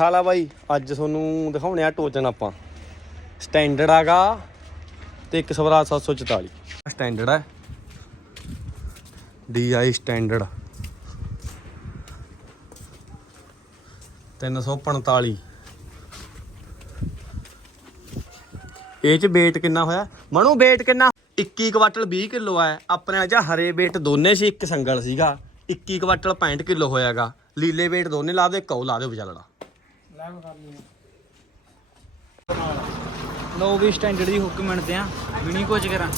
ਹਾਲ ਆ ਬਾਈ? ਅੱਜ ਤੁਹਾਨੂੰ ਦਿਖਾਉਣੇ ਆ ਟੋਚਨ ਆਪਾਂ। ਸਟੈਂਡਰਡ ਆਗਾ ਤੇ ਇੱਕ ਸਵਰਾਜ 744 ਸਟੈਂਡਰਡ ਹੈ DI ਸਟੈਂਡਰਡ 345 ਇਹ ਚ weight ਕਿੰਨਾ ਹੋਇਆ? ਮਨੂ weight ਕਿੰਨਾ? 21 ਕੁਆਟਲ 20 ਕਿਲੋ ਆ। ਆਪਣੇ ਨਾਲ ਜਾਂ ਹਰੇ weight ਦੋਨੇ ਸੀ ਇੱਕ ਸੰਗਲ ਸੀਗਾ। 21 ਕੁਆਟਲ 65 ਕਿਲੋ ਹੋਇਆਗਾ। ਲੀਲੇ weight ਦੋਨੇ ਲਾ ਦੇ ਕਉ ਲਾ ਦੇ ਵਿਚਾਲੜਾ। ਲੋ ਵੀ ਸਟੈਂਡਰਡ ਦੀ ਹੁੱਕ ਮਿਣਦੇ ਆ ਮਿਣੀ ਕੁਝ ਕਰਾਂ।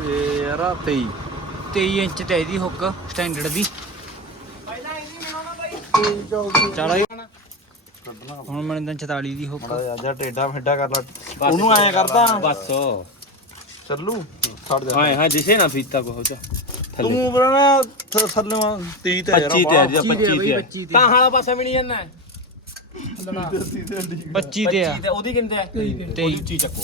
ਇਹ ਯਾਰ 23 23 ਇੰਚ ਤੇ ਇਹਦੀ ਹੁੱਕ ਸਟੈਂਡਰਡ ਦੀ। ਚਲ ਹੁਣ ਮਿਣਦਾ 44 ਦੀ ਹੁੱਕ ਜਾ ਟੇਡਾ ਫੇਡਾ ਕਰ ਲਾ। ਉਹਨੂੰ ਆਇਆ ਕਰਦਾ। ਬਸ। ਚੱਲੂ। ਛੱਡ ਜਾ ਹਾਂ ਹਾਂ ਦਿਸੇ ਨਾ ਫੀਤਾ ਕੋ ਜਾ ਤੂੰ ਬਣਾ ਥੱਲੇ 30 ਤੇ 25 ਤੇ ਆ ਜੀ 25 25 ਤੇ ਆ। 25 ਤੇ ਤਾਂ ਹਾਲਾ ਪਾਸਾ ਵੀ ਨਹੀਂ ਜਾਂਦਾ। 25 ਤੇ ਆ ਤੇ ਉਹਦੀ ਕਿੰਨੇ ਆ? 23 ਉੱਚੀ ਚੱਕੋ।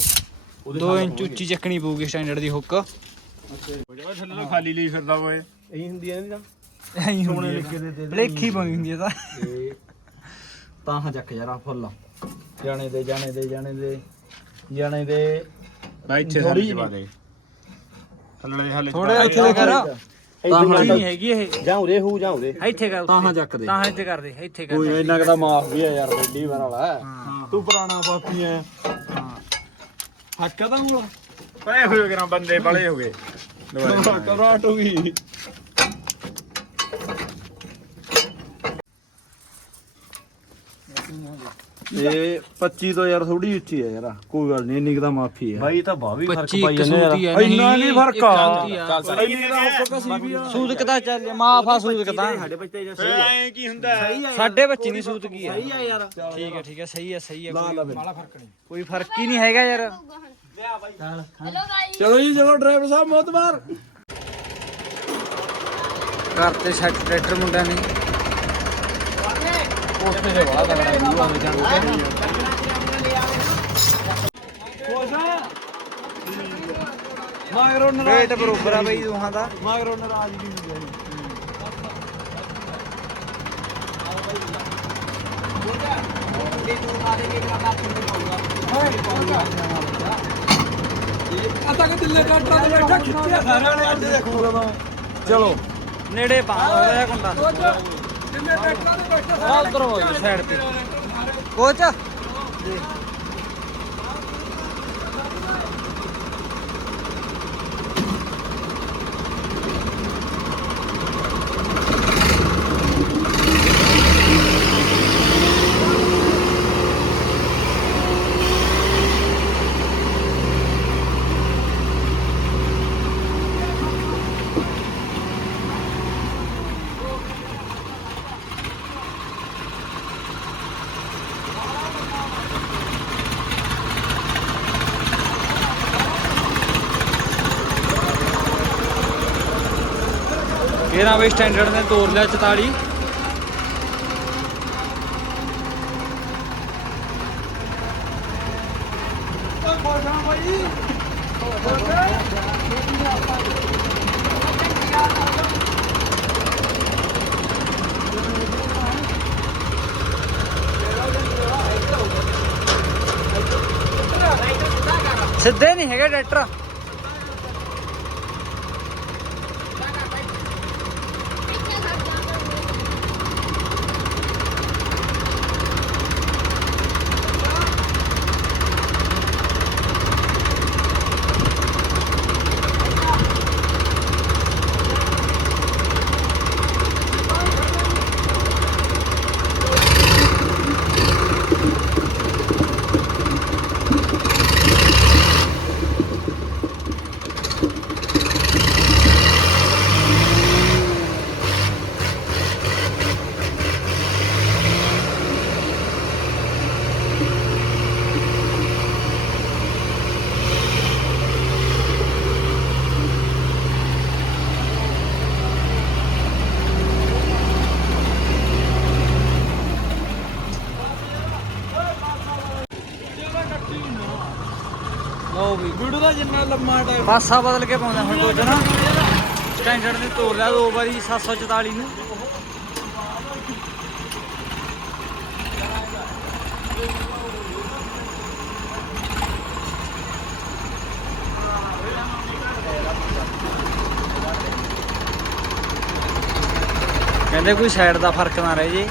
2 ਇੰਚ ਉੱਚੀ ਚੱਕਣੀ ਪਊਗੀ ਸਟੈਂਡਰਡ ਦੀ ਹੁੱਕ। ਥੱਲੇ ਖਾਲੀ ਲਈ ਫਿਰਦਾ ਓਏ। ਇਹੀ ਹੁੰਦੀ ਹੈ ਨਾ ਸੋਨੇ ਲਿਖੇ ਦੇ ਲੇਖੀ ਬਣੀ ਹੁੰਦੀ ਆ ਤਾਂ। ਤਾਂ ਹਾਂ ਚੱਕ ਯਾਰ ਫੁੱਲ। ਜਾਣੇ ਦੇ ਜਾਣੇ ਦੇ ਜਾਣੇ ਦੇ। ਜਾਣੇ ਦੇ। ਇੱਥੇ ਦੇ। ਥੱਲੇ ਹਾਲੇ ਥੋੜਾ ਇੱਥੇ ਦੇ ਕਰ। ਤਾਂ ਨਹੀਂ ਹੈਗੀ ਇਹ। ਜਾਂ ਉਰੇ ਹੂ ਜਾਂ ਉਰੇ। ਇੱਥੇ ਕਰ ਤਾਂ ਹਾਂ ਚੱਕ ਦੇ। ਤਾਂ ਇੱਥੇ ਕਰ ਦੇ ਇੱਥੇ ਕਰ ਕੋਈ ਦੇ। ਇੰਨਾ ਕਦਾ ਮਾਫ ਵੀ ਆ ਯਾਰ ਪਹਿਲੀ ਵਾਰ ਵਾਲਾ। ਹਾਂ। ਤੂੰ ਪੁਰਾਣਾ ਪਾਪੀ ਐ। ਹਾਂ। ਹੱਕਾ ਤਾਂ ਹੂਆ ਪਏ ਹੋਏ ਗਰਾਂ ਬੰਦੇ ਬੜੇ ਹੋ ਗਏ। ਕਰਾਟ ਹੋ ਗਈ। ਇਹ 25 ਤੋਂ ਯਾਰ ਥੋੜੀ ਉੱਚੀ ਹੈ ਯਾਰ ਕੋਈ ਗੱਲ ਨਹੀਂ ਇੰਨੀ ਕੁ ਤਾਂ ਮਾਫੀ ਹੈ ਬਾਈ ਤਾਂ ਬਾਹ ਵੀ 25 ਇੱਕ ਸੂਤ ਹੀ ਆ ਇੰਨਾ ਨਹੀਂ ਫ਼ਰਕ ਆ। ਚੱਲ ਇੰਨੀ ਦਾ ਹੁੱਕ ਕਸੀ ਵੀ ਆ। ਸੂਦਕ ਦਾ ਚੱਲ ਮਾਫ ਆ ਸੂਦਕ ਤਾਂ। ਸਾਡੇ ਬੱਚੇ ਜਾਂ ਸਹੀ ਐ ਕੀ ਹੁੰਦਾ? ਹੈ ਸਾਡੇ ਬੱਚੀ ਨਹੀਂ ਸੂਤ ਕੀ ਆ। ਸਹੀ ਆ। ਯਾਰ। ਠੀਕ ਹੈ ਠੀਕ ਹੈ ਸਹੀ ਹੈ ਸਹੀ ਹੈ ਲਾ ਲਾ ਕੋਈ ਫਿਰ। ਮਾੜਾ ਫ਼ਰਕ ਨਹੀਂ। ਕੋਈ ਫ਼ਰਕ ਹੀ ਨਹੀਂ ਹੈਗਾ ਯਾਰ। ਚਲੋ ਜੀ ਚਲੋ ਡਰਾਈਵਰ ਸਾਹਿਬ ਮੋਤਬਾਰ ਘਰ ਤੇ ਸੈੱਟ ਟਰੈਕਟਰ ਮੁੰਡਿਆਂ ਨੇ ਬੜਾ ਤਗੜਾ ਆਉਂਦੇ ਜਾਂਦੇ ਮਾਗਰੋ ਰੇਟ ਬਰੋਬਰ ਆ ਬਈ ਦੋਹਾਂ ਦਾ। ਮਾਗਰੋ ਨਾਰਾਜ਼ ਵੀ ਹੁੰਦੇ ਨੇ आता ਕਿ ਦਿੱਲੇ ਡਾਕਟਰਾਂ ਦੇ ਬੈਠਾ ਖਿੱਚਿਆ ਸਾਰਿਆਂ ਨੇ ਅੱਜ ਦੇਖੂਗਾ ਤਾਂ ਚਲੋ ਨੇੜੇ ਪਾ ਹੋਇਆ ਕੁੰਡਾ ਉਧਰ ਹੋ ਸਾਈਡ ਤੇ। ਕੋਚ? ਇਹਦਾ ਵੀ ਸਟੈਂਡਰਡ ਨੇ ਤੋੜ ਲਿਆ 44 ਸਿੱਧੇ ਨਹੀਂ ਹੈਗੇ ਟਰੈਕਟਰ ਲਓ ਪਾਸਾ ਬਦਲ ਕੇ ਪਾਉਂਦਾ ਹੁਣ ਕੋਚ ਨਾ। ਸਟੈਂਡਰਡ ਨੇ ਤੋੜ ਲਿਆ ਦੋ ਵਾਰੀ 744 ਨੂੰ। ਕਹਿੰਦੇ ਕੋਈ ਸਾਈਡ ਦਾ ਫ਼ਰਕ ਨਾ ਰਹੇ ਜੇ।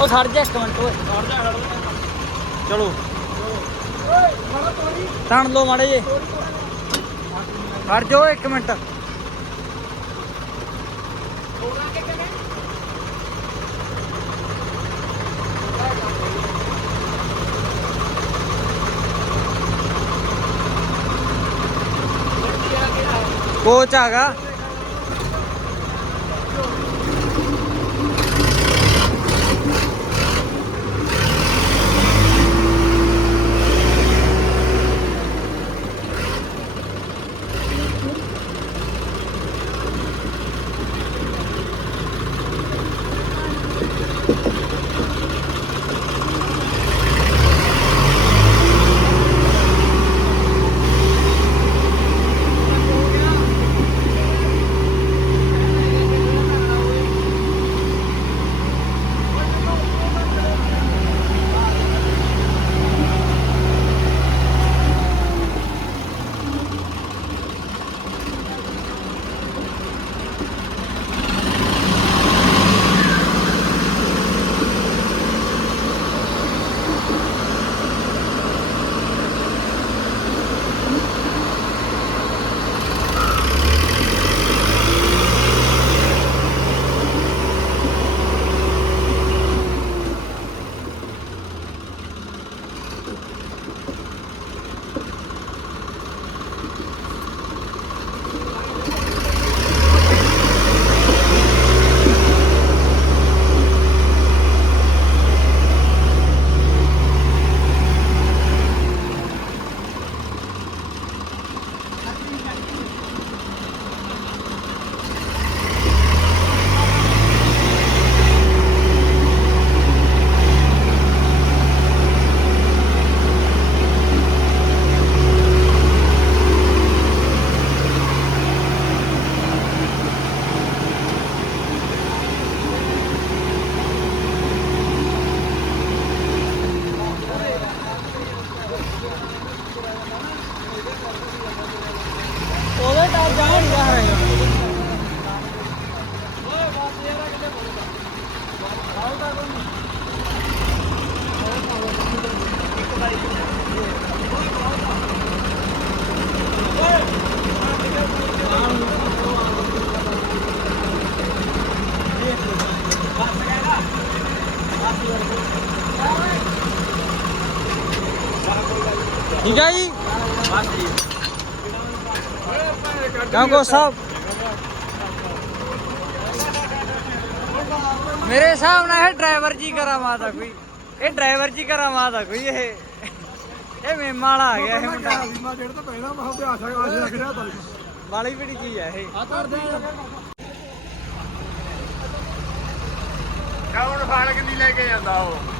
ਉਹ ਖੜ ਜਾ ਇੱਕ ਮਿੰਟ ਓਏ। ਚਲੋ। ਤਣ ਲੋ ਮਾੜੇ ਜੇ ਖੜ ਜਾਓ ਇੱਕ ਮਿੰਟ। ਕੋਚ ਆਗਾ ਠੀਕ ਹੈ ਜੀ ਗਾਂਗੋ ਸਾਹਿਬ ਮੇਰੇ ਹਿਸਾਬ ਨਾਲ ਇਹ ਡਰਾਈਵਰ ਜੀ ਕਰਾਵਾ ਦਾ ਕੋਈ ਇਹ ਡਰਾਈਵਰ ਜੀ ਕਰਾਵਾ ਦਾ ਕੋਈ ਇਹ ਇਹ ਮੇਮਾ ਵਾਲਾ ਆ ਗਿਆ ਇਹ ਮੁੰਡਾ ਮੈਂ ਜਿਹੜਾ ਤਾਂ ਪਹਿਲਾਂ ਮੈਂ ਅਭਿਆਸ ਆਸ ਰੱਖ ਰਿਹਾ ਤਾਂ ਵਾਲੀ ਬੜੀ ਚੀਜ਼ ਹੈ ਇਹ ਆ ਕਰਦੇ ਕੌਣ ਫੜ ਕੇ ਨਹੀਂ ਲੈ ਕੇ ਜਾਂਦਾ ਉਹ?